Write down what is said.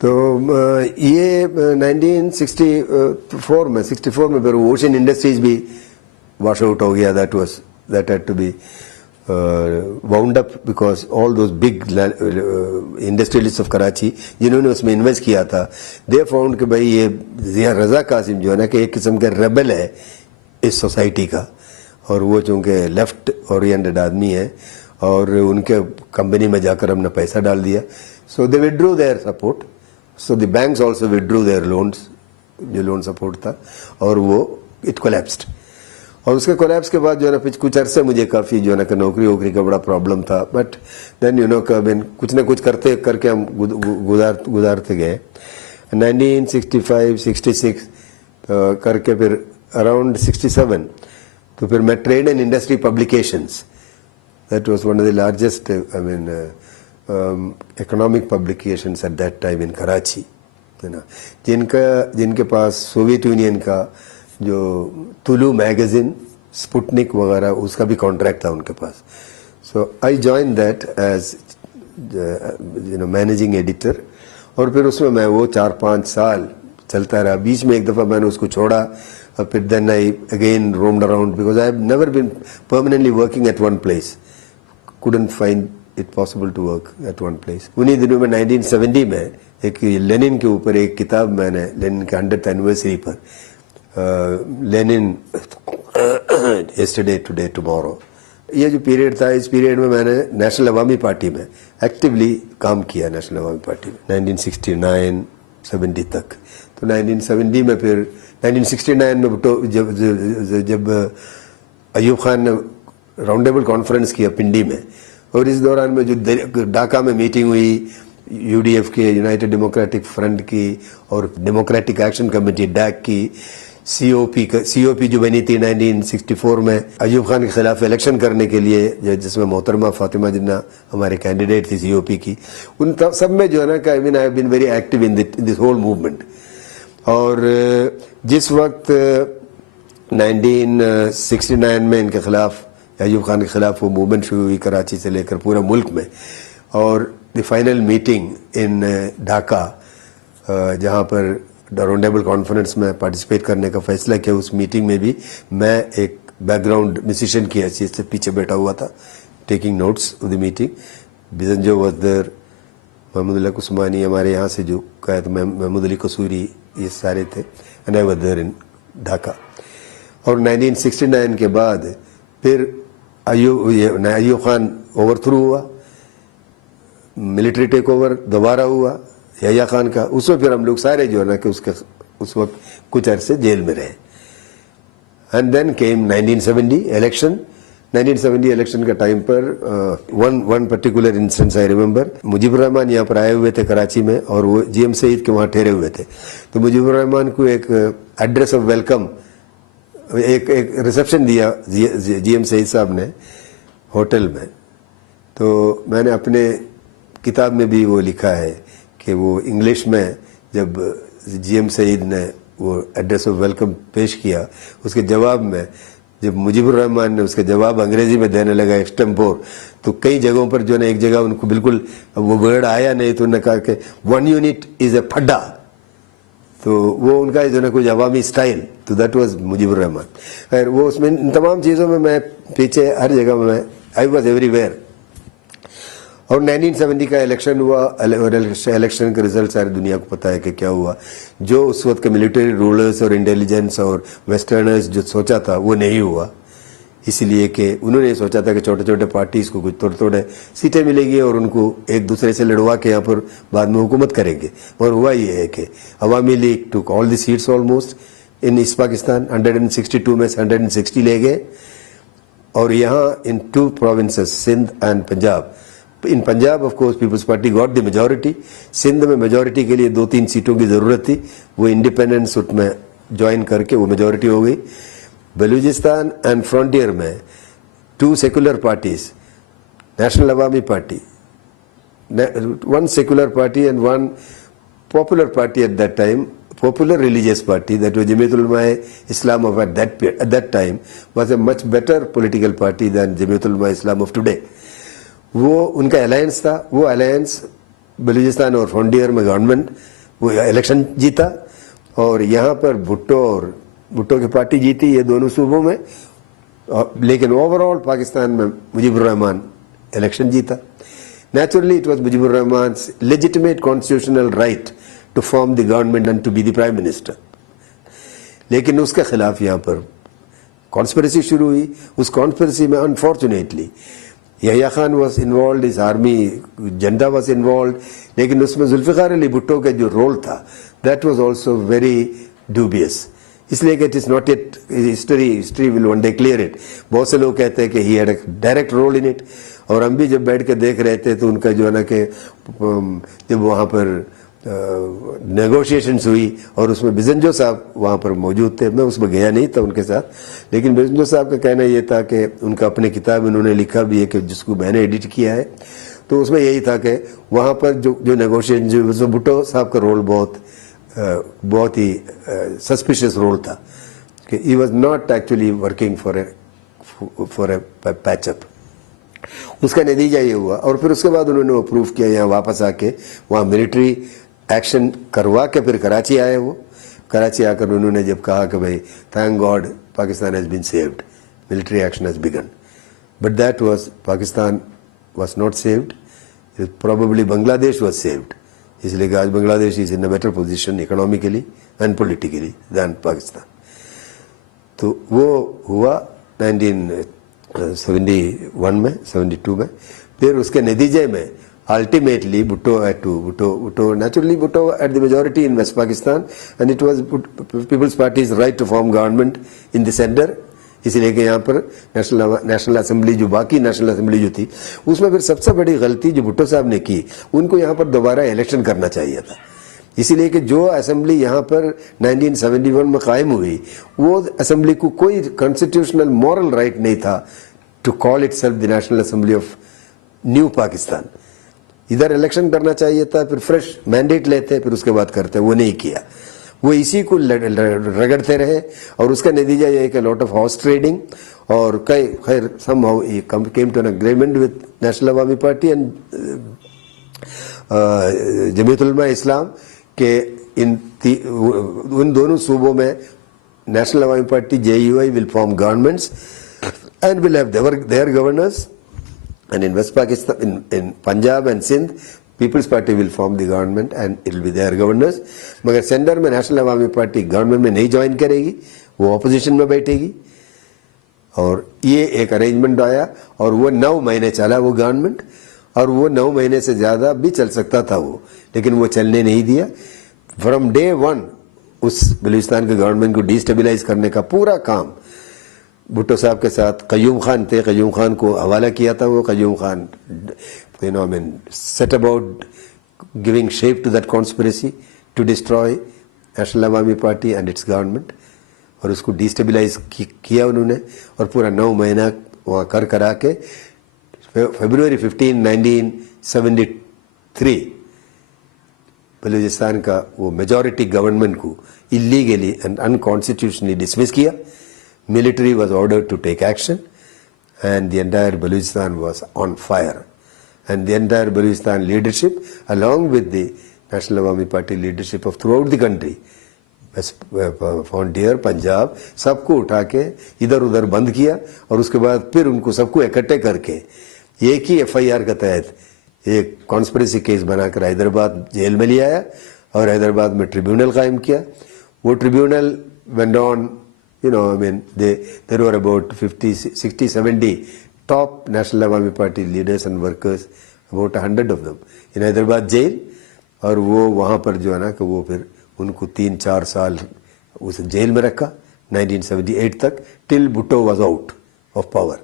तो ये 1964 में 64 में फिर ओशन इंडस्ट्रीज भी वॉश आउट हो गया. That had to be wound up because all those big industrialists of Karachi जिन्होंने उसमें इन्वेस्ट किया था, they found कि भाई ये ज़िया रज़ा कासिम जो है ना कि एक किस्म का रेबल है इस सोसाइटी का, और वो चूँकि लेफ्ट ओरिएंटेड आदमी है और उनके कंपनी में जाकर हमने पैसा डाल दिया. So they withdrew their support. So the banks also withdrew their loans, जो लोन सपोर्ट था, और वो it collapsed. और उसके कोलैप्स के बाद जो है ना कुछ अरसे मुझे काफ़ी जो है ना कि नौकरी वोकरी का बड़ा प्रॉब्लम था. बट देन यू नो कुछ ना कुछ करते करके हम गुजारते गए. 1965-66 करके फिर अराउंड 67 तो फिर मैं trade and industry publications, that was one of the largest economic publications at that time in Karachi, है ना, जिनके पास सोवियत यूनियन का जो तुलू मैगजीन, स्पुटनिक वगैरह, उसका भी कॉन्ट्रैक्ट था उनके पास. So I join that as managing editor. और फिर उसमें मैं वो 4-5 साल चलता रहा. बीच में एक दफ़ा मैंने उसको छोड़ा और फिर then I again roamed around because I have never been permanently working at one place. Couldn't find it possible to work at one place. उन्हीं दिनों में 1970 में एक लेनिन के ऊपर एक किताब मैंने, लेनिन के 100th एनिवर्सरी पर, लेनिन यस्टरडे टुडे टुमारो, ये जो पीरियड था, इस पीरियड में मैंने नेशनल अवामी पार्टी में एक्टिवली काम किया. नेशनल अवामी पार्टी में 1969-70 तक. तो 1970 में फिर 1969 में जब अयूब खान ने राउंड टेबल कॉन्फ्रेंस किया पिंडी में, और इस दौरान में जो ढाका में मीटिंग हुई यूडीएफ के, यूनाइटेड डेमोक्रेटिक फ्रंट की, और डेमोक्रेटिक एक्शन कमेटी डैक की, सीओपी जो बनी थी 1964 में अयूब खान के खिलाफ इलेक्शन करने के लिए, जिसमें मोहतरमा फातिमा जिन्ना हमारे कैंडिडेट थी सीओपी की, उन सब में जो है ना, I mean I have been very active in this whole movement. और जिस वक्त 1969 में इनके खिलाफ, अयूब खान के खिलाफ वो मूवमेंट शुरू हुई कराची से लेकर पूरे मुल्क में, और the final meeting in Dhaka, जहाँ पर राउंड टेबल कॉन्फ्रेंस में पार्टिसिपेट करने का फैसला किया, उस मीटिंग में भी मैं एक बैकग्राउंड म्यूजिशियन की हैसियत से पीछे बैठा हुआ था, taking notes of the meeting. Bizenjo was there, Mahmood Ali Usmani हमारे यहाँ से जो कहा तो महमूद अली कसूरी, ये सारे थे, and I was there in Dhaka. और 1969 के बाद फिर अयूब खान ओवरथ्रू हुआ, मिलिट्री टेक ओवर दोबारा हुआ यहया खान का. उसमें फिर हम लोग सारे जो है ना कि उस वक्त कुछ अरसे जेल में रहे. And then came 1970 election. 1970 election का टाइम पर one particular instance I remember. Mujibur Rahman यहाँ पर आए हुए थे कराची में, और वो जीएम सईद के वहाँ ठहरे हुए थे. तो मुजीबुर रहमान को एक एड्रेस ऑफ वेलकम, एक रिसेप्शन दिया जीएम सईद साहब ने होटल में. तो मैंने अपने किताब में भी वो लिखा है कि वो इंग्लिश में जब जीएम सईद ने वो एड्रेस ऑफ वेलकम पेश किया, उसके जवाब में जब मुजीबुर रहमान ने उसके जवाब अंग्रेजी में देने लगा एक्सटेम्पोर, तो कई जगहों पर जो है एक जगह उनको बिल्कुल वो वर्ड आया नहीं, तो उन्होंने कहा कि 1 यूनिट इज ए फड्डा. तो वो उनका जो है कुछ अवामी स्टाइल, तो दैट वाज मुजीबुर रहमान. खैर वो उसमें इन तमाम चीज़ों में मैं पीछे हर जगह में आई वॉज एवरीवेयर. और 1970 का इलेक्शन हुआ, और इलेक्शन के रिजल्ट सारी दुनिया को पता है कि क्या हुआ. जो उस वक्त के मिलिट्री रूलर्स और इंटेलिजेंस और वेस्टर्नर्स जो सोचा था वो नहीं हुआ, इसलिए कि उन्होंने सोचा था कि छोटे छोटे पार्टीज को कुछ थोड़े थोड़े सीटें मिलेगी और उनको एक दूसरे से लड़वा के यहाँ पर बाद में हुकूमत करेंगे. और हुआ ये है कि Awami League took all the seats almost in East Pakistan. 162 में से 160 ले गए. और यहाँ इन 2 provinces, Sindh and Punjab. In Punjab of course Peoples Party got the majority. Sindh में मेजॉरिटी के लिए 2-3 सीटों की जरूरत थी, वो इंडिपेंडेंस उट में ज्वाइन करके वो मेजॉरिटी हो गई. बलूचिस्तान एंड फ्रंटियर में 2 secular parties, national Awami party, 1 secular party and 1 popular party at that time, popular religious party, that was Jamiatul Ulama Islam of at that time, was a much better political party than Jamiatul Ulama Islam of today. वो उनका alliance था. वो alliance Balochistan और frontier में government वो election जीता, और यहाँ पर भुट्टो और भुट्टो की पार्टी जीती ये दोनों सूबों में, लेकिन ओवरऑल पाकिस्तान में मुजीबुर रहमान इलेक्शन जीता. Naturally, it was Mujibur Rahman's legitimate constitutional right to form the government and to be the prime minister. लेकिन उसके खिलाफ यहाँ पर कॉन्स्पिरेसी शुरू हुई. उस कॉन्स्पिरेसी में unfortunately Yahya Khan was involved, इस आर्मी जनता वॉज इन्वॉल्व, लेकिन उसमें जुल्फिकार अली भुट्टो का जो रोल था that was also very dubious. इसलिए कि it is not it, history will one day clear it. बहुत से लोग कहते हैं कि he had a direct role in it, और हम भी जब बैठ के देख रहे थे तो उनका जो है ना कि जब वहाँ पर नेगोशिएशंस हुई और उसमें बिजंजो साहब वहाँ पर मौजूद थे, मैं उसमें गया नहीं था उनके साथ, लेकिन बिजंजो साहब का कहना ये था कि उनका अपने किताब उन्होंने लिखा भी है कि जिसको मैंने एडिट किया है, तो उसमें यही था कि वहाँ पर जो नेगोशिएशन जो उसमें भुट्टो साहब का रोल बहुत ही सस्पिशियस रोल था कि he was not actually working for a patchup. उसका नतीजा ये हुआ, और फिर उसके बाद उन्होंने वो प्रूफ किया यहाँ वापस आके वहाँ मिलिट्री एक्शन करवा के फिर कराची आए. वो कराची आकर उन्होंने जब कहा कि भाई thank God Pakistan has been saved, military action has begun, but that was Pakistan was not saved, probably Bangladesh was saved. इसलिए कि आज Bangladesh is in a better position economically and politically than Pakistan. तो वो हुआ 1971 में, 72 में. फिर उसके नतीजे में ultimately Bhutto naturally Bhutto had the majority in West Pakistan and it was People's Party's right to form government in the center. इसलिए कि यहाँ पर नेशनल असेंबली जो बाकी नेशनल असेंबली जो थी उसमें फिर सबसे बड़ी गलती जो भुट्टो साहब ने की, उनको यहाँ पर दोबारा इलेक्शन करना चाहिए था. इसीलिए कि जो असेंबली यहाँ पर 1971 में कायम हुई वो असेंबली को कोई कॉन्स्टिट्यूशनल मॉरल राइट नहीं था to call itself the national assembly of new Pakistan. इधर इलेक्शन करना चाहिए था, फिर फ्रेश मैंडेट लेते, फिर उसके बाद करते, वो नहीं किया. वो इसी को रगड़ते रहे और उसका नतीजा ये है कि लॉट ऑफ हॉर्स ट्रेडिंग और कई खैर somehow he came to an agreement with national Awami party and Jamiat Ulema Islam के उन दोनों सूबों में national Awami party JUI will form governments and will have their governors, and in west Pakistan in Punjab and Sindh peoples party will form the government and it will be their governors. मगर centre में national Awami party government में नहीं join करेगी, वो opposition में बैठेगी. और ये एक अरेंजमेंट आया और वो 9 महीने चला वो गवर्नमेंट, और वो 9 महीने से ज्यादा भी चल सकता था वो, लेकिन वो चलने नहीं दिया. फ्रॉम डे 1 उस बलूचिस्तान के गवर्नमेंट को डिस्टेबलाइज करने का पूरा काम भुट्टो साहब के साथ कयूम खान थे, कयूम खान को हवाला किया था. वो Qayyum Khan set about giving shape to that conspiracy to destroy National Awami Party and its government, और उसको डिस्टेबलाइज किया उन्होंने, और पूरा 9 महीना वहाँ करा के February 15, 1973 बलूचिस्तान का वो मेजॉरिटी गवर्नमेंट को इलीगली एंड अनकॉन्स्टिट्यूशनली डिसमिस किया. Military was ordered to take action and the entire Balochistan was on fire. And the entire Balochistan leadership, along with the National Awami Party leadership of throughout the country, frontier Punjab, सबको उठा के इधर उधर बंद किया, और उसके बाद फिर उनको सबको इकट्ठे करके एक ही FIR के तहत एक कॉन्स्पिरेसी केस बनाकर हैदराबाद जेल में ले आया और हैदराबाद में ट्रिब्यूनल कायम किया. वो tribunal went on, there were about 50, 60, 70 top National Awami Party leaders and workers, about 100 of them in Hyderabad jail. और वो वहाँ पर जो है ना कि वो फिर उनको 3-4 साल उस जेल में रखा 1978 तक, till Bhutto was out of power.